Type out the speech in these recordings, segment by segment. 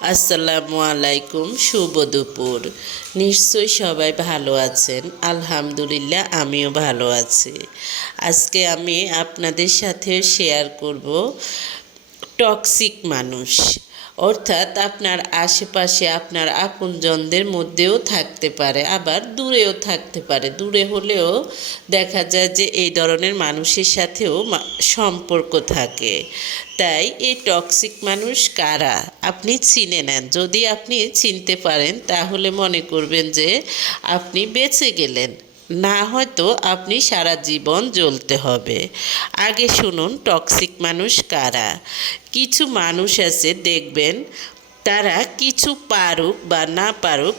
আসসালামু আলাইকুম, শুভ দুপুর। নিশ্চয়ই সবাই ভালো আছেন। আলহামদুলিল্লাহ, আমিও ভালো আছি। আজকে আমি আপনাদের সাথে শেয়ার করব টক্সিক মানুষ। অর্থাৎ আপনার আশেপাশে আপনার আপনজনদের মধ্যেও থাকতে পারে, আবার দূরেও থাকতে পারে। দূরে হলেও দেখা যায় যে এই ধরনের মানুষের সাথেও সম্পর্ক থাকে। তাই এই টক্সিক মানুষ কারা? আপনি চিনে নেন। যদি আপনি চিনতে পারেন, তাহলে মনে করবেন যে আপনি বেঁচে গেলেন। না হয়তো আপনি সারা জীবন জ্বলতে হবে। আগে শুনুন টক্সিক মানুষ কারা? কিছু মানুষ আছে, দেখবেন, তারা কিছু পারুক বা না পারুক,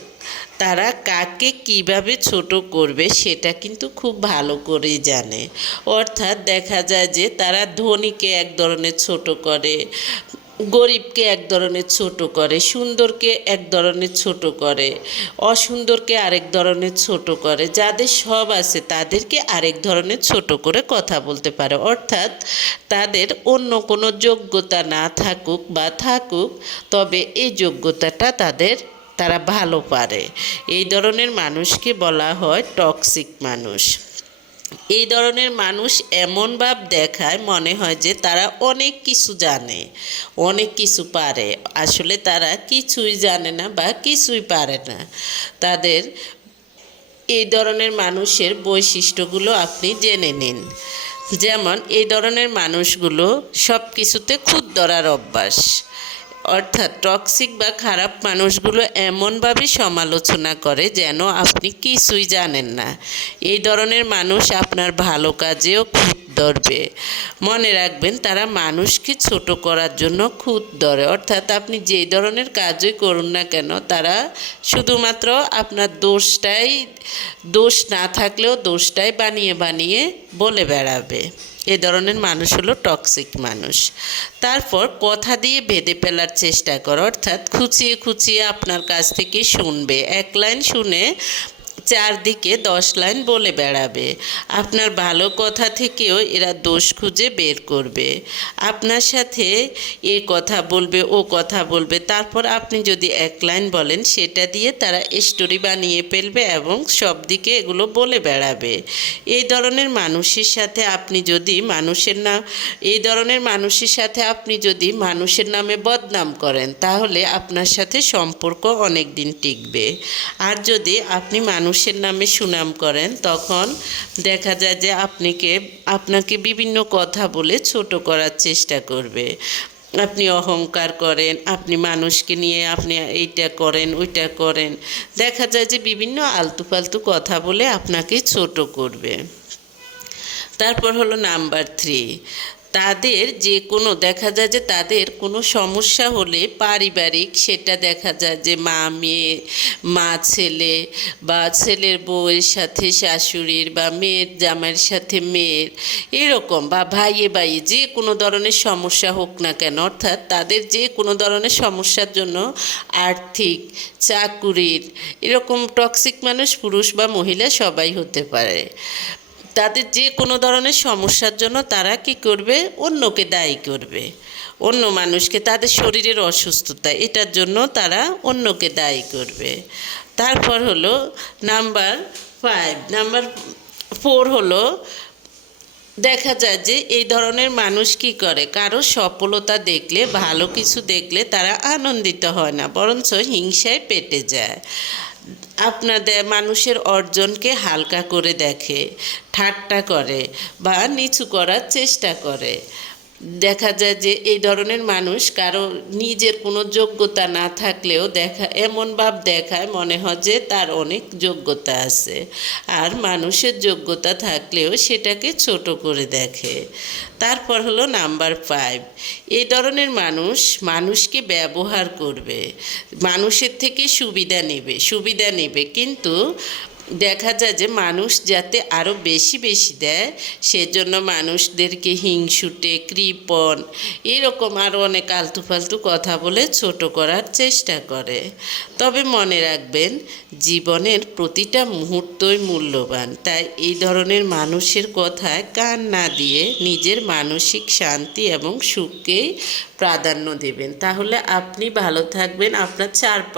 তারা কাকে কীভাবে ছোট করবে সেটা কিন্তু খুব ভালো করেই জানে। অর্থাৎ দেখা যায় যে তারা ধনীকে এক ধরনের ছোট করে গরিবকে এক ধরনের ছোট করে, সুন্দরকে এক ধরনের ছোট করে, অসুন্দরকে আরেক ধরনের ছোট করে, যাদের সব আছে তাদেরকে আরেক ধরনের ছোট করে কথা বলতে পারে। অর্থাৎ তাদের অন্য কোনো যোগ্যতা না থাকুক বা থাকুক, তবে এই যোগ্যতাটা তাদের, তারা ভালো পারে। এই ধরনের মানুষকে বলা হয় টক্সিক মানুষ। এই ধরনের মানুষ এমন ভাব দেখায়, মনে হয় যে তারা অনেক কিছু জানে, অনেক কিছু পারে। আসলে তারা কিছুই জানে না বা কিছুই পারে না। তাদের এই ধরনের মানুষের বৈশিষ্ট্যগুলো আপনি জেনে নিন। যেমন, এই ধরনের মানুষগুলো সব কিছুতে খুদ ধরার অভ্যাস। অর্থাৎ টক্সিক বা খারাপ মানুষগুলো এমনভাবে সমালোচনা করে যেন আপনি কিছুই জানেন না। এই ধরনের মানুষ আপনার ভালো কাজেও খুঁত ধরবে। মনে রাখবেন, তারা মানুষকে ছোট করার জন্য খুঁত ধরে। অর্থাৎ আপনি যেই ধরনের কাজই করুন না কেন, তারা শুধুমাত্র আপনার দোষটাই, দোষ না থাকলেও দোষটাই বানিয়ে বানিয়ে বলে বেড়াবে। এ ধরনের মানুষ হলো টক্সিক মানুষ। তারপর কথা দিয়ে বেঁধে ফেলার চেষ্টা করো। অর্থাৎ খুঁচিয়ে খুঁচিয়ে আপনার কাছ থেকে শুনবে। এক লাইন শুনে চারদিকে দশ লাইন বলে বেড়াবে। আপনার ভালো কথা থেকেও এরা দোষ খুঁজে বের করবে। আপনার সাথে এ কথা বলবে, ও কথা বলবে, তারপর আপনি যদি এক লাইন বলেন, সেটা দিয়ে তারা স্টোরি বানিয়ে ফেলবে এবং সব দিকে এগুলো বলে বেড়াবে। এই ধরনের মানুষের সাথে আপনি যদি মানুষের নাম, এই ধরনের মানুষের সাথে আপনি যদি মানুষের নামে বদনাম করেন, তাহলে আপনার সাথে সম্পর্ক অনেক দিন টিকবে। আর যদি আপনি মানুষের নামে সুনাম করেন, তখন দেখা যায় যে আপনাকে আপনাকে বিভিন্ন কথা বলে ছোট করার চেষ্টা করবে। আপনি অহংকার করেন, আপনি মানুষকে নিয়ে আপনি এইটা করেন, ওইটা করেন। দেখা যায় যে বিভিন্ন আলতু ফালতু কথা বলে আপনাকে ছোট করবে। তারপর হলো নাম্বার থ্রি। তাদের যে কোনো, দেখা যায় যে তাদের কোনো সমস্যা হলে পারিবারিক সেটা দেখা যায় যে মা, মেয়ে, মা, ছেলে বা ছেলের বউয়ের সাথে, শাশুড়ির বা মেয়ের জামাইয়ের সাথে মেয়ের, এরকম বা ভাইয়ে ভাইয়ে যে কোনো ধরনের সমস্যা হোক না কেন, অর্থাৎ তাদের যে কোনো ধরনের সমস্যার জন্য আর্থিক, চাকুরির, এরকম টক্সিক মানুষ, পুরুষ বা মহিলা সবাই হতে পারে। তাদের যে কোনো ধরনের সমস্যার জন্য তারা কি করবে? অন্যকে দায়ী করবে। অন্য মানুষকে, তাদের শরীরের অসুস্থতা, এটার জন্য তারা অন্যকে দায়ী করবে। তারপর হলো নাম্বার ফাইভ নাম্বার ফোর হলো দেখা যায় যে এই ধরনের মানুষ কি করে? কারও সফলতা দেখলে, ভালো কিছু দেখলে তারা আনন্দিত হয় না, বরঞ্চ হিংসায় পেটে যায়। আপনাদের মানুষের অর্জনকে হালকা করে দেখে ঠাট্টা করে বা নিচু করার চেষ্টা করে। দেখা যায় যে এই ধরনের মানুষ কারও নিজের কোনো যোগ্যতা না থাকলেও দেখা, এমন ভাব দেখায় মনে হয় যে তার অনেক যোগ্যতা আছে। আর মানুষের যোগ্যতা থাকলেও সেটাকে ছোট করে দেখে। তারপর হলো নাম্বার ফাইভ এই ধরনের মানুষ মানুষকে ব্যবহার করবে। মানুষের থেকে সুবিধা নেবে সুবিধা নেবে। কিন্তু দেখা যায় যে মানুষ যাতে আরও বেশি বেশি দেয়, সেজন্য মানুষদেরকে হিংসুটে, কৃপণ, এরকম আরও অনেক আলতু ফালতু কথা বলে ছোট করার চেষ্টা করে। তবে মনে রাখবেন, জীবনের প্রতিটা মুহূর্তই মূল্যবান। তাই এই ধরনের মানুষের কথায় কান না দিয়ে নিজের মানসিক শান্তি এবং সুখকেই প্রাধান্য দেবেন। তাহলে আপনি ভালো থাকবেন। আপনার চারপাশ